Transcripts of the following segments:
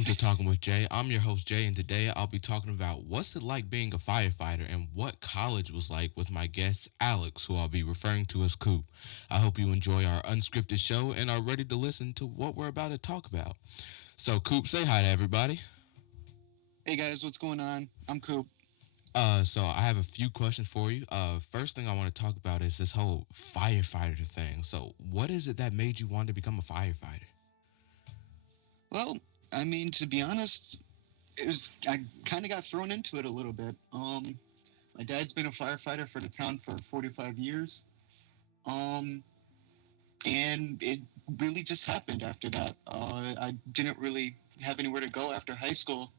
Welcome to Talking with Jay. I'm your host, Jay, and today I'll be talking about what's it like being a firefighter and what college was like with my guest, Alex, who I'll be referring to as Coop. I hope you enjoy our unscripted show and are ready to listen to what we're about to talk about. So, Coop, say hi to everybody. Hey guys, what's going on? I'm Coop. So I have a few questions for you. First thing I want to talk about is this whole firefighter thing. So, what is it that made you want to become a firefighter? Well, to be honest, I kind of got thrown into it a little bit. My dad's been a firefighter for the town for 45 years. Um, and it really just happened after that. I didn't really have anywhere to go after high school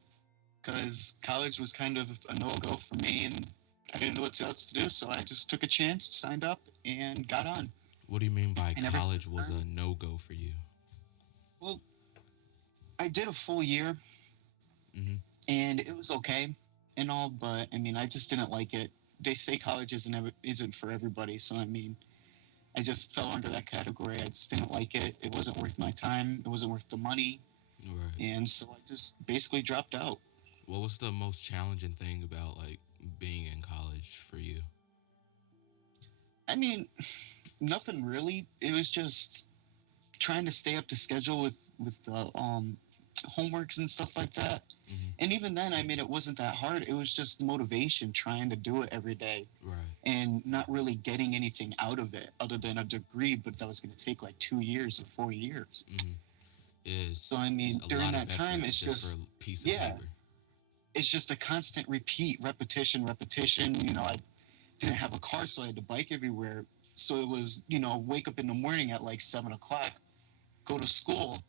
because college was kind of a no-go for me, and I didn't know what else to do. So I just took a chance, signed up, and got on. What do you mean by And ever college since was then, a no go for you? well, I did a full year Hmm. and it was okay and all, but I just didn't like it. They say college isn't for everybody, so I just fell under that category. I just didn't like it. It wasn't worth my time. It wasn't worth the money, Right. and so I just basically dropped out. What was the most challenging thing about like being in college for you? I mean, Nothing really. It was just trying to stay up to schedule with the homeworks and stuff like that. Hmm. And even then, it wasn't that hard. It was just motivation trying to do it every day Right. and not really getting anything out of it other than a degree, but that was going to take like 2 years or 4 years. Hmm. So, It's a during lot of that time, effort it's just for just, a piece of yeah, paper. it's just a constant repeat, repetition, repetition. I didn't have a car, so I had to bike everywhere. So it was, wake up in the morning at like 7 o'clock, go to school,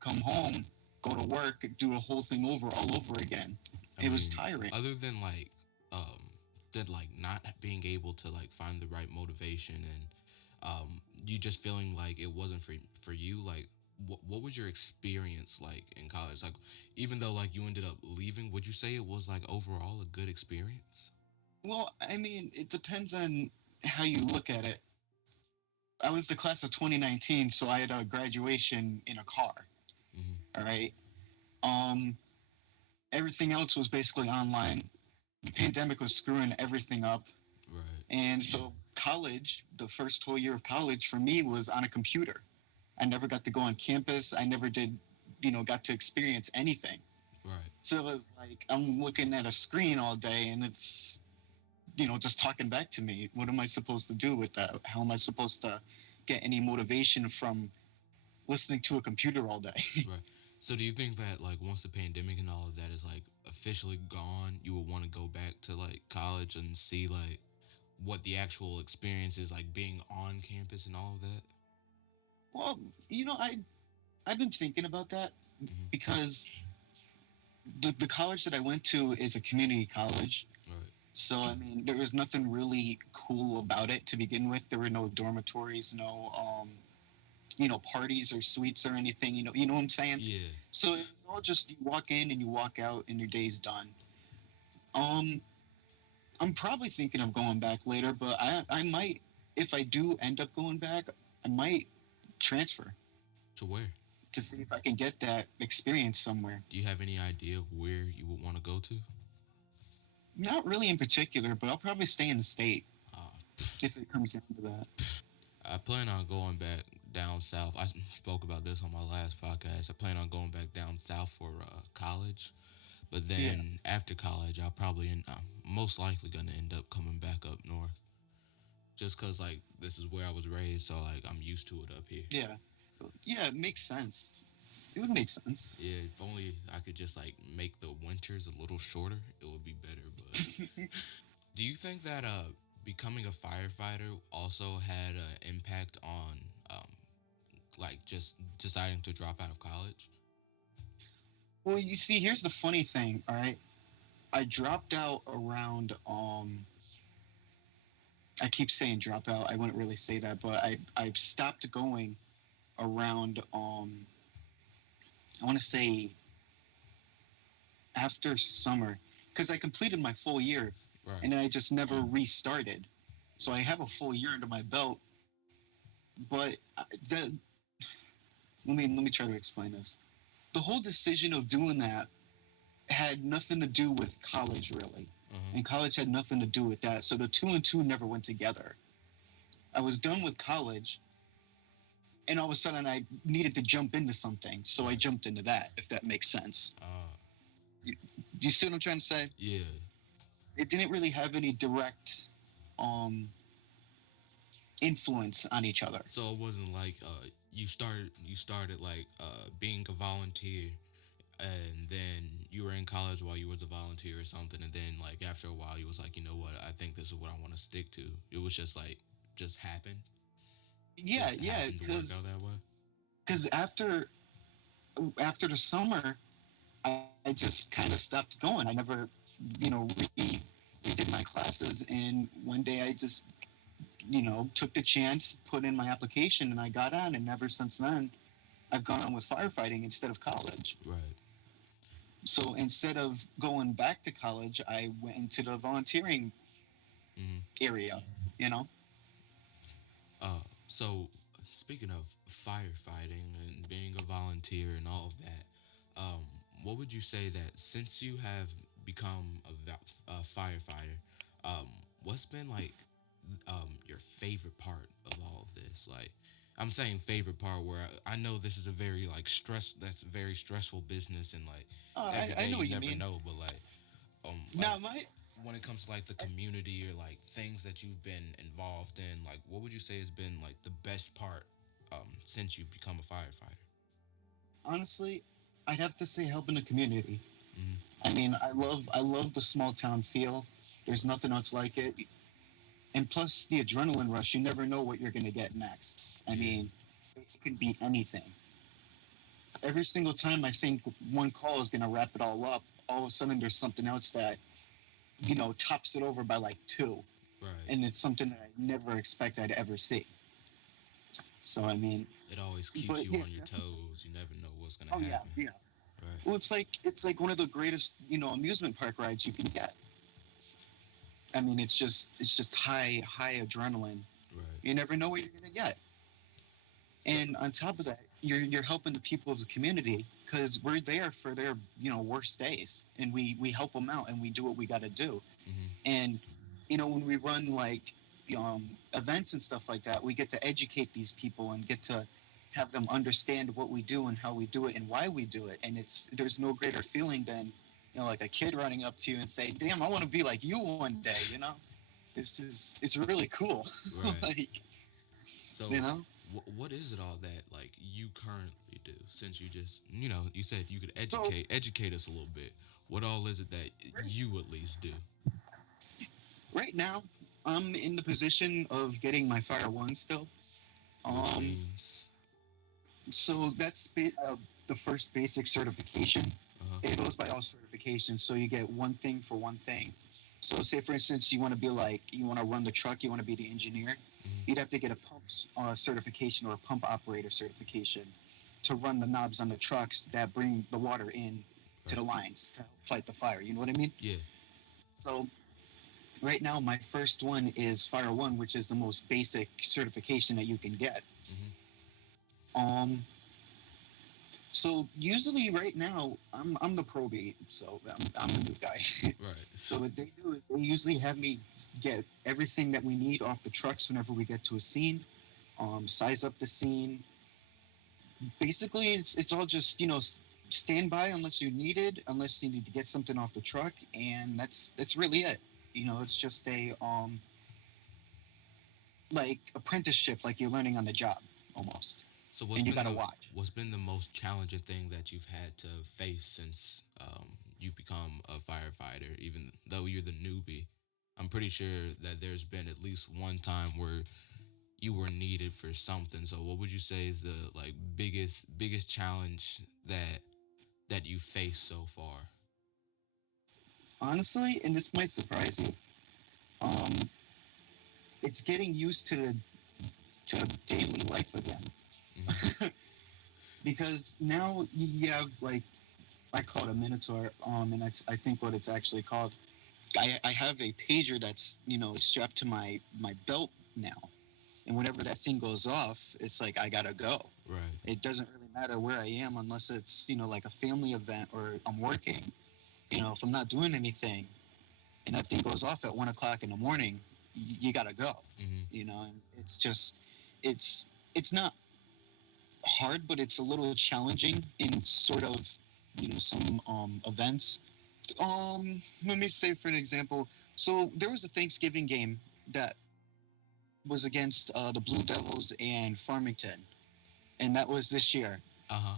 come home, go to work, do the whole thing all over again. I It was mean, tiring. other um than like not being able to like find the right motivation and you just feeling like it wasn't for you, like what was your experience like in college? Like even though like you ended up leaving, would you say it was like overall a good experience? Well, it depends on how you look at it. I was the class of 2019, so I had a graduation in a car. Hmm. All right. Um, Everything else was basically online. The pandemic was screwing everything up, Right. and so college, the first whole year of college for me was on a computer. I never got to go on campus. I never did, got to experience anything. Right. So it was like I'm looking at a screen all day, and it's just talking back to me. What am I supposed to do with that? How am I supposed to get any motivation from listening to a computer all day? Right. So do you think that like once the pandemic and all of that is like officially gone, you would want to go back to like college and see like what the actual experience is like being on campus and all of that? Well, I've been thinking about that Hmm. because the college that I went to is a community college. Right. So there was nothing really cool about it to begin with. There were no dormitories, no parties or suites or anything. You know what I'm saying. Yeah. So it's all just you walk in and you walk out and your day's done. Um, I'm probably thinking of going back later, but I might, if I do end up going back, I might transfer To where? to see if I can get that experience somewhere. Do you have any idea of where you would want to go to? Not really in particular, but I'll probably stay in the state Uh, if it comes down to that. I plan on going back down south. I spoke about this on my last podcast. I plan on going back down south for college, but Yeah, then after college, I'm most likely gonna end up coming back up north, just cause like this is where I was raised, so like I'm used to it up here. yeah, yeah. It makes sense. It would make sense. Yeah, if only I could just like make the winters a little shorter, it would be better. But do you think that becoming a firefighter also had an impact on like just deciding to drop out of college? Well, you see, here's the funny thing. All right, I dropped out around. I keep saying drop out. I wouldn't really say that, but I stopped going around. I want to say after summer because I completed my full year Right. and then I just never restarted. So I have a full year under my belt, but let me try to explain this. the whole decision of doing that had nothing to do with college, really. Uh-huh. And college had nothing to do with that. So the two and two never went together. I was done with college, and all of a sudden I needed to jump into something. So I Right. jumped into that, if that makes sense. You, you see what I'm trying to say? Yeah. It didn't really have any direct um, influence on each other. So it wasn't like you started like being a volunteer, and then you were in college while you was a volunteer or something, and then like after a while you was like, you know what, I think this is what I want to stick to. It was just like just happened, Yeah, just yeah, happened to work out that way. because after the summer, I just kind of stopped going. I never, redid my classes, and one day I just took the chance, put in my application, and I got on. And ever since then, I've gone on with firefighting instead of college. Right. So instead of going back to college, I went into the volunteering Hmm. area. You know, So speaking of firefighting and being a volunteer and all of that, what would you say that since you have become a firefighter, um, what's been like your favorite part of all of this? Like, I'm saying favorite part where I know this is a very like stress. That's a very stressful business, and like every I day know you what you never mean. know. But like Now, my when it comes to like the community or like things that you've been involved in, like what would you say has been like the best part since you've become a firefighter? honestly, I'd have to say helping the community. Hmm. I mean, I love the small town feel. There's nothing else like it. And plus the adrenaline rush, you never know what you're going to get next. I Yeah. mean, it can be anything. Every single time I think one call is going to wrap it all up, all of a sudden there's something else that, tops it over by like two. Right. And it's something that I never expect I'd ever see. So, I mean, It always keeps but you yeah, on your definitely. toes. You never know what's gonna Oh, yeah, happen. yeah. Right. Well, it's like one of the greatest, amusement park rides you can get. I mean, it's just high adrenaline. Right. You never know what you're gonna get. So. And on top of that, you're helping the people of the community because we're there for their worst days, and we help them out and we do what we got to do. Hmm. And when we run like events and stuff like that, we get to educate these people and get to have them understand what we do and how we do it and why we do it. And there's no greater feeling than like a kid running up to you and say, "Damn, I want to be like you one day." It's really cool. Right. Like you So, know. what is it all that like you currently do? Since you just you said you could So educate us a little bit. What all is it that right, you at least do? right now, I'm in the position of getting my Fire One still. Which Um, means, so that's the first basic certification. uh-huh. It goes by all certifications, so you get one thing for one thing. So, say for instance, you want to be like you want to run the truck, you want to be the engineer, Hmm. you'd have to get a pump certification or a pump operator certification to run the knobs on the trucks that bring the water in to the Right. lines to help fight the fire. You know what I mean? Yeah. So right now, my first one is Fire One, which is the most basic certification that you can get. Hmm. Um, so usually, right now, I'm the probate, so I'm the new guy. Right. So what they do is they usually have me get everything that we need off the trucks whenever we get to a scene, size up the scene. Basically, it's all just stand by unless you need it, unless you need to get something off the truck, and that's really it. It's just a like apprenticeship, like you're learning on the job almost, So and you gotta watch. what's been the most challenging thing that you've had to face since you've become a firefighter? Even though you're the newbie, I'm pretty sure that there's been at least one time where you were needed for something. So what would you say is the like biggest challenge that you faced so far? Honestly, and this might surprise you, um, it's getting used to daily life again. Hmm. Because now you have like I call it a minotaur, and that's I think what it's actually called. I have a pager that's strapped to my belt now, and whenever that thing goes off, it's like I gotta go. Right. It doesn't really doesn't matter where I am unless it's like a family event or I'm working. If I'm not doing anything and that thing goes off at 1 o'clock in the morning, you gotta go. Mm-hmm. And it's just it's it's not hard, but it's a little challenging in sort of some events. Let me say for an example. So there was a Thanksgiving game that was against the Blue Devils and Farmington, and that was this year. Uh-huh.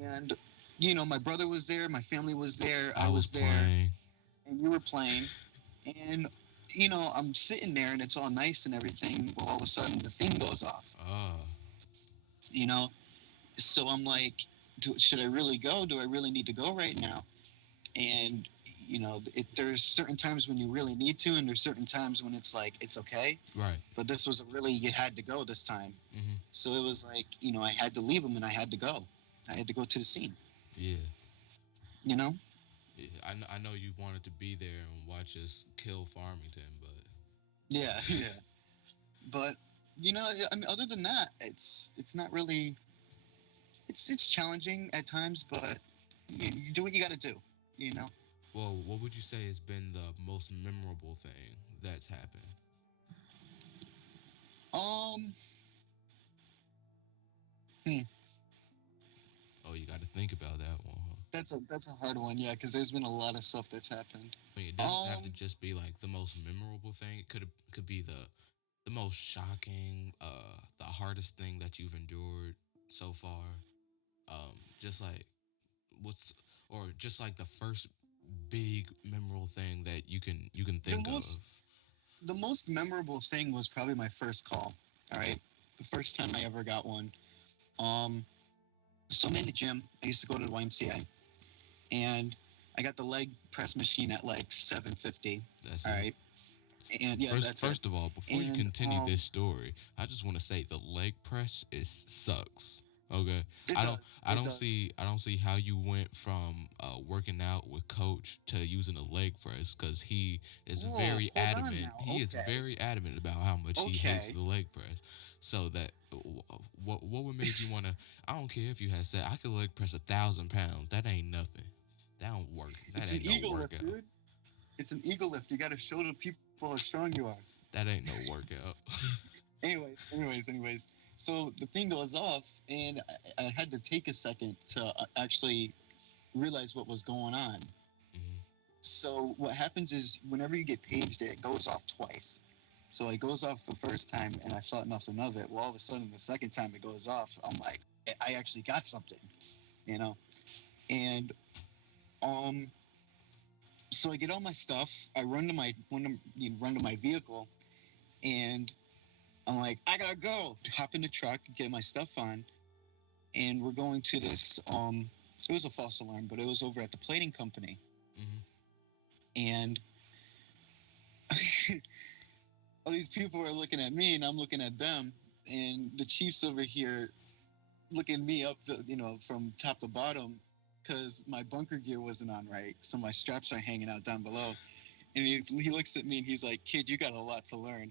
And my brother was there, my family was there, I I was was there, playing. and you were playing. And I'm sitting there, and it's all nice and everything. Well, all of a sudden, the thing goes off. Oh. You know, so I'm like, should I really go? Do I really need to go right now? And there's certain times when you really need to, and there's certain times when it's like it's okay. Right. But this was really, you had to go this time. Mm-hmm. So it was like, I had to leave him and I had to go. I had to go to the scene. Yeah. You know? Yeah. I know you wanted to be there and watch us kill Farmington, but Yeah, yeah. But I mean, other than that, it's not really. It's challenging at times, but you do what you got to do. You know. well, what would you say has been the most memorable thing that's happened? Um. Hmm, Oh, you got to think about that one, huh? that's a hard one, yeah, because there's been a lot of stuff that's happened. I mean, it doesn't have to Um. just be like the most memorable thing. It could be the most shocking, the hardest thing that you've endured so far. Just like what's or just like the first big memorable thing that you can The think of. most memorable thing was probably my first call. All right, the first time I ever got one. Um. So I'm in the gym. I used to go to the YMCA, and I got the leg press machine at like 750. That's All it. right, and yeah, First, that's it. first of all, before you And continue this story, I just want to say the leg press is sucks. Okay, it I don't, does, I it don't does. see, I don't see how you went from working out with Coach to using a leg press because he is Whoa, very hold on adamant. now. He is Okay, very adamant about how much he hates okay. the leg press. So that what would make you want to? I don't care if you had said I could leg press 1,000 pounds. That ain't nothing. That don't work. That It's an ain't no eagle lift, workout. dude. It's an eagle lift. You got to show the people how strong you are. That ain't no workout. Anyways. So the thing goes off, and I had to take a second to actually realize what was going on. Hmm. So what happens is whenever you get paged, it goes off twice. So it goes off the first time, and I thought nothing of it. Well, all of a sudden, the second time it goes off, I'm like, I actually got something, you know. And um, so I get all my stuff. I run to my vehicle, and I'm like, I gotta go. Hop in the truck, get my stuff on, and we're going to this. It was a false alarm, but it was over at the plating company, Hmm. and all these people are looking at me, and I'm looking at them, and the chief's over here looking me up to from top to bottom because my bunker gear wasn't on right, so my straps are hanging out down below. And he looks at me and he's like, "Kid, you got a lot to learn."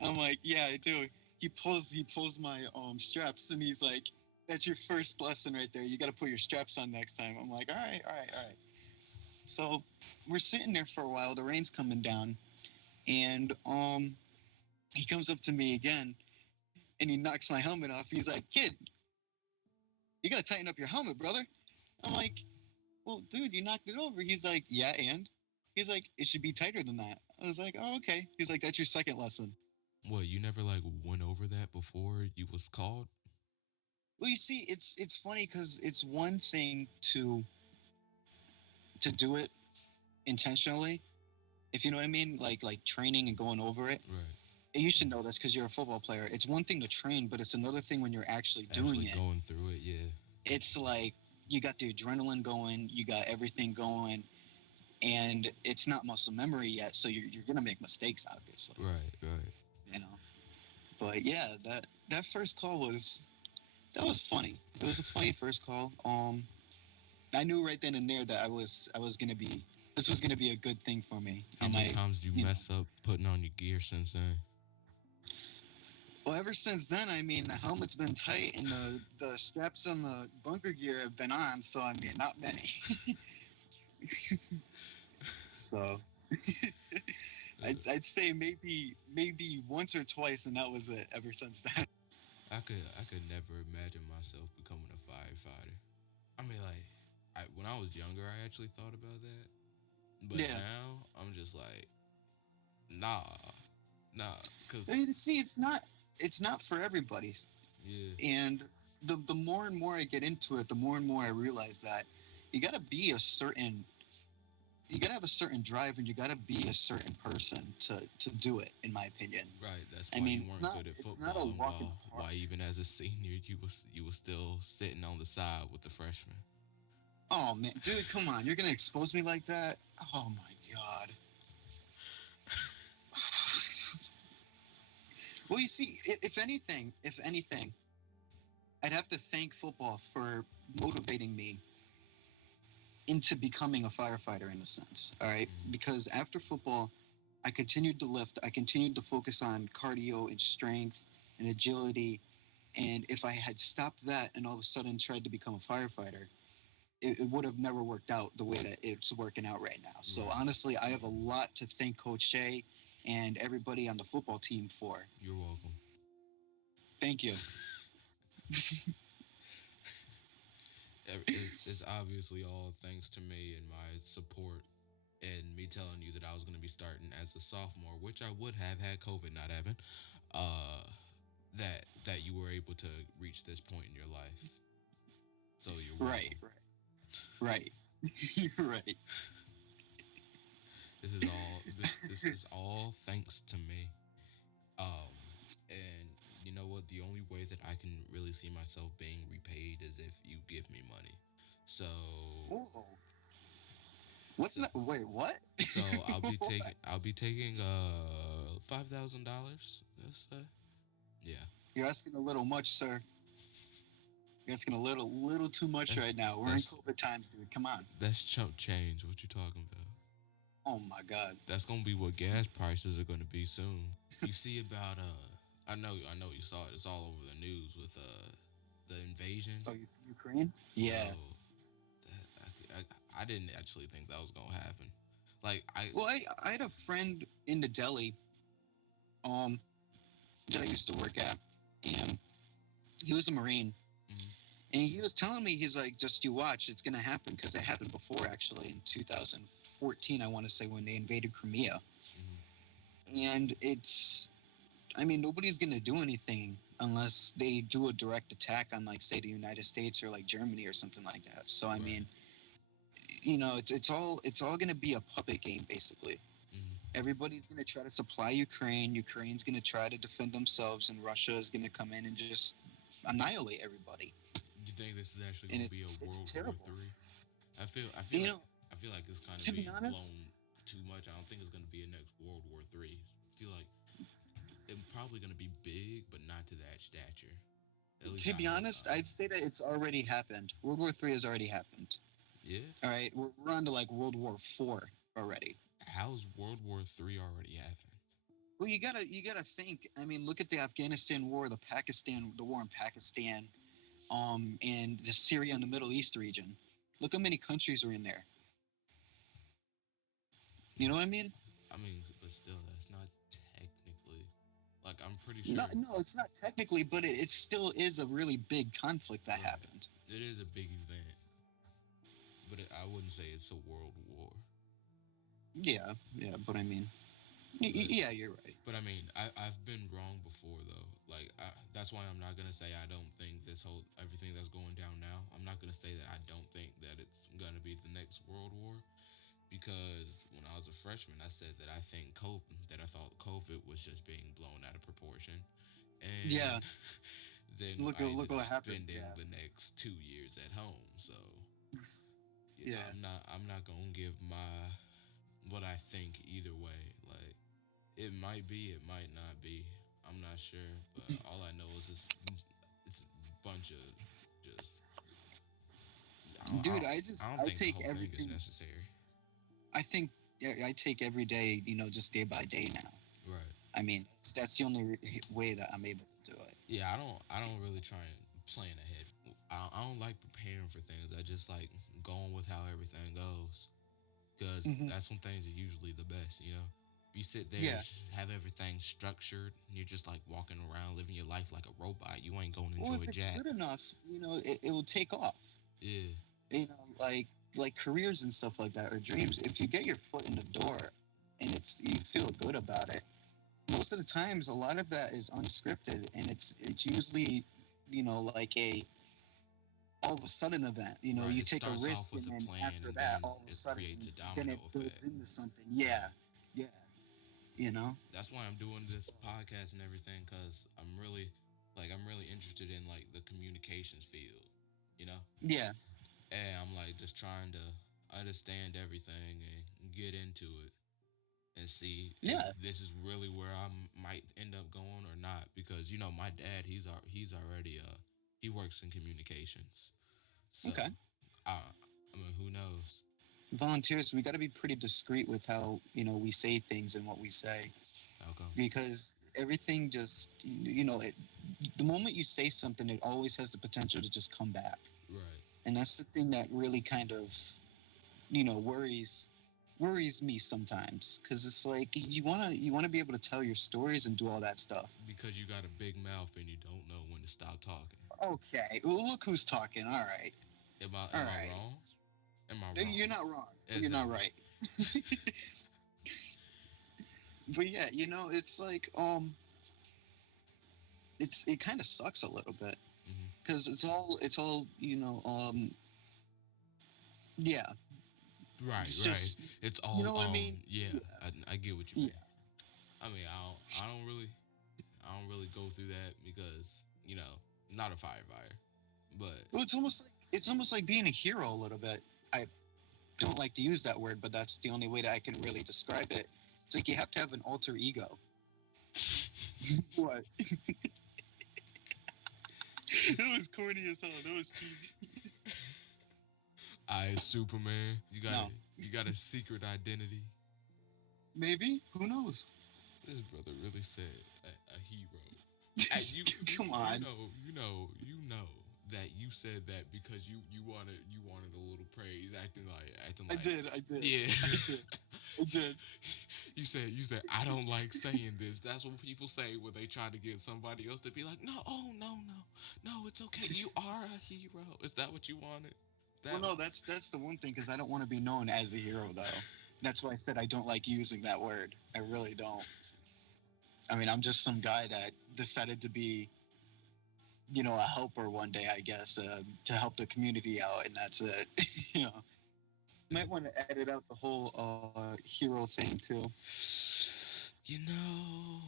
I'm like, "Yeah, I do." He pulls my straps and he's like, "That's your first lesson right there. You got to put your straps on next time." I'm like, all right. So we're sitting there for a while. The rain's coming down, and he comes up to me again and he knocks my helmet off. He's like, "Kid, you got to tighten up your helmet, brother." I'm like, "Well, dude, you knocked it over." He's like, "Yeah, and?" He's like, "It should be tighter than that." I was like, "Oh, okay." He's like, "That's your second lesson." What, you never like went over that before you was called? Well, you see, it's funny because it's one thing to do it intentionally, if you know what I mean, like training and going over it. Right. And you should know this because you're a football player. It's one thing to train, but it's another thing when you're actually doing Actually it. going through it, yeah. It's like you got the adrenaline going, you got everything going, and it's not muscle memory yet, so you're gonna make mistakes, obviously, Right, right. you know. But yeah, that first call was funny. It was a funny first call. I knew right then and there that I was gonna be this was gonna be a good thing for me How on many my times did you you know mess up putting on your gear since then? Well, ever since then, I mean, the helmet's been tight and the straps on the bunker gear have been on. So I mean, not many. So I'd say maybe once or twice, and that was it. Ever since then. I could never imagine myself becoming a firefighter. I mean, like, when I was younger, I actually thought about that, but Yeah. now I'm just like, nah, nah, I cause mean, see, it's not for everybody, yeah, and the more and more I get into it, the more and more I realize that you got to be a certain you got to have a certain drive and you got to be a certain person to do it, in my opinion. right. That's I why mean, you it's weren't not good at it's not a football, and walk in the park. why even as a senior you was still sitting on the side with the freshmen. Oh man, dude, come on, you're gonna expose me like that? Oh my god. Well, you see, if anything, I'd have to thank football for motivating me into becoming a firefighter in a sense. All right, Mm, because after football, I continued to lift. I continued to focus on cardio and strength and agility. And if I had stopped that and all of a sudden tried to become a firefighter, it would have never worked out the way that it's working out right now. So right. honestly, I have a lot to thank Coach Jay and everybody on the football team for. You're welcome. Thank you. It's obviously all thanks to me and my support and me telling you that I was going to be starting as a sophomore, which I would have had COVID not happen. Uh, that you were able to reach this point in your life. So you're Right, welcome. right. You're right. This is all thanks to me. Um, and you know what? The only way that I can really see myself being repaid is if you give me money. So Whoa. What's so that? Wait, what? so I'll be taking $5,000. Let's say. Yeah. You're asking a little much, sir. You're asking a little too much That's right now. We're in that's COVID times, dude. Come on. that's chump change. What you talking about? Oh my God. That's gonna be what gas prices are gonna be soon. You see about I know you saw it. It's all over the news with the invasion. Oh, Ukraine? Yeah. So I didn't actually think that was gonna happen. Like I Well, I had a friend in the deli um that I used to work at, and he was a Marine, mm, and he was telling me, he's like, just you watch, it's gonna happen, because it happened before, actually, in 2014, I want to say, when they invaded Crimea. mm, And I mean, nobody's gonna do anything unless they do a direct attack on, like, say, the United States or like Germany or something like that. So I right. mean, it's all gonna be a puppet game, basically. Mm. Everybody's going to try to supply Ukraine. Ukraine's going to try to defend themselves, and Russia is going to come in and just annihilate everybody. You think this is actually And gonna be a it's World War terrible. Three? I feel I feel You like know, I feel like it's kind of to be being honest, blown too much. I don't think it's gonna be a next World War Three. I feel like it's probably gonna be big, but not to that stature. At least to I be hope. honest, I'd say that it's already happened. World War III has already happened. Yeah. All right, we're on to like World War IV already. How's World War Three already happened? Well, you gotta think. I mean, look at the Afghanistan war, the war in Pakistan, and the Syria and the Middle East region. Look how many countries are in there. You know Mm, what I mean? I mean, but still, that's not technically. Like, I'm pretty No, sure. no, it's not technically, but it still is a really big conflict that Right. happened. It is a big event, but I wouldn't say it's a world war. Yeah, yeah, but I mean, But yeah, you're right. I mean, I've been wrong before though. Like that's why I'm not gonna say I don't think this whole everything that's going down now. I'm not gonna say that I don't think that it's gonna be the next world war because when I was a freshman, I said that I thought COVID was just being blown out of proportion, Yeah, and then look, I look ended what up happened. spending Yeah, the next 2 years at home. So yeah. I'm not gonna give my what I think either way. Like it might be, it might not be. I'm not sure, but all I know is it's a bunch of just. I don't, I Dude, don't, I don't I think the take whole thing is everything. necessary. I think, yeah, I take every day, just day by day now. Right. I mean, that's the only way that I'm able to Yeah, I don't really try and plan ahead. I don't like preparing for things. I just like going with how everything goes because Hmm. that's when things are usually the best. You know, if you sit there, Yeah. have everything structured, and you're just like walking around living your life like a robot. You ain't gonna Well, if enjoy it's jack. good enough, it will take off. Yeah, Like careers and stuff like that or dreams. If you get your foot in the door and you feel good about it, most of the times a lot of that is unscripted and it's usually like a all of a sudden event. right. You It take a starts risk off with and a then plan, after and that, then all of a it sudden, creates a then it domino builds effect. into something. Right. Yeah, you know. That's why I'm doing So, this podcast and everything because I'm really interested in like the communications field. You know, yeah, and I'm like just trying to understand everything and get into it and see if yeah. this is really where I might end up going or not. Because my dad, he's already he works in communications, so Okay. I I mean who knows? Volunteers, we got to be pretty discreet with how we say things and what we say, How come? because everything just the moment you say something, it always has the potential to just come back. Right. And that's the thing that really kind of worries me sometimes, because it's like you want to be able to tell your stories and do all that stuff. Because you got a big mouth and you don't know when to stop talking. Okay, well, look who's talking. All right, all Am I right. wrong? Am I You're wrong? not wrong. You're not Exactly. right. But yeah, it's like it kind of sucks a little bit, Hmm. because it's all yeah. Right, It's right. just, It's you all know what I mean? yeah, Yeah, I get what you yeah. mean. I mean, I don't really go through that because, I'm not a firefighter. But Well, it's almost like being a hero a little bit. I don't like to use that word, but that's the only way that I can really describe it. It's like you have to have an alter ego. What? That was corny as hell. That was cheesy. I Superman, No, you got a secret identity. maybe. Who knows? This brother really said a hero. And Come on. you know that you said that because you wanted a little praise, acting I like did. I did. yeah. I did. I did. You said I don't like saying this. That's what people say when they try to get somebody else to be like, no, oh no, it's okay. You are a hero. Is that what you wanted? Well, That no, that's the one thing, because I don't want to be known as a hero, though. That's why I said I don't like using that word. I really don't. I mean, I'm just some guy that decided to be, a helper one day, I guess, to help the community out, and that's it. you know, Might want to edit out the whole hero thing too. you know,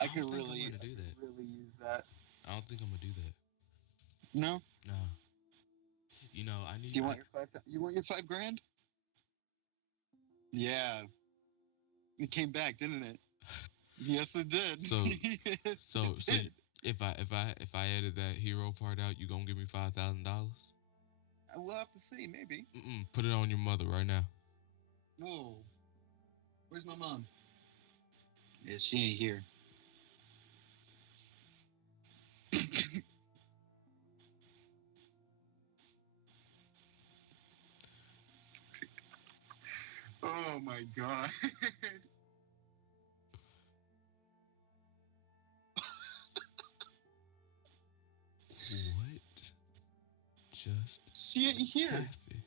I could really, gonna I do could that. really use that. I don't think I'm gonna do that. No, No, I do need. you want your five? You want your 5 grand? Yeah, it came back, didn't it? Yes, it did. So Yes, it so did. if I edit that hero part out, you gonna give me $5,000? I will have to see, maybe. Put it on your mother right now. Whoa, where's my mom? Yeah, she ain't here. Oh my god. What just She ain't here. happened?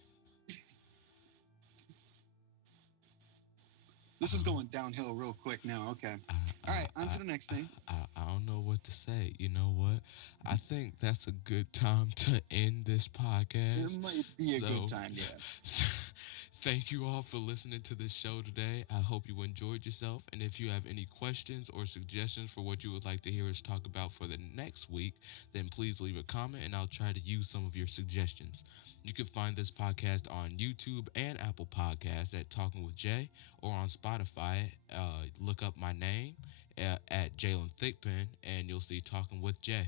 This is Uh, going downhill real quick now. Okay. I, All I, right, on to I, the next thing. I don't know what to say. You know what? I think that's a good time to end this It podcast. might be a good So, time, yeah. thank you all for listening to this show today. I hope you enjoyed yourself. And if you have any questions or suggestions for what you would like to hear us talk about for the next week, then please leave a comment and I'll try to use some of your suggestions. You can find this podcast on YouTube and Apple Podcasts at Talking with Jay, or on Spotify. Look up my name at Jalen Thickpen, and you'll see Talking with Jay.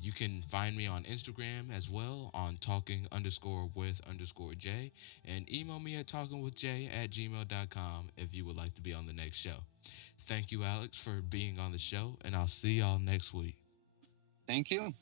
You can find me on Instagram as well on talking underscore with underscore J, and email me at talkingwithj at gmail.com if you would like to be on the next show. Thank you, Alex, for being on the show, and I'll see y'all next week. Thank you.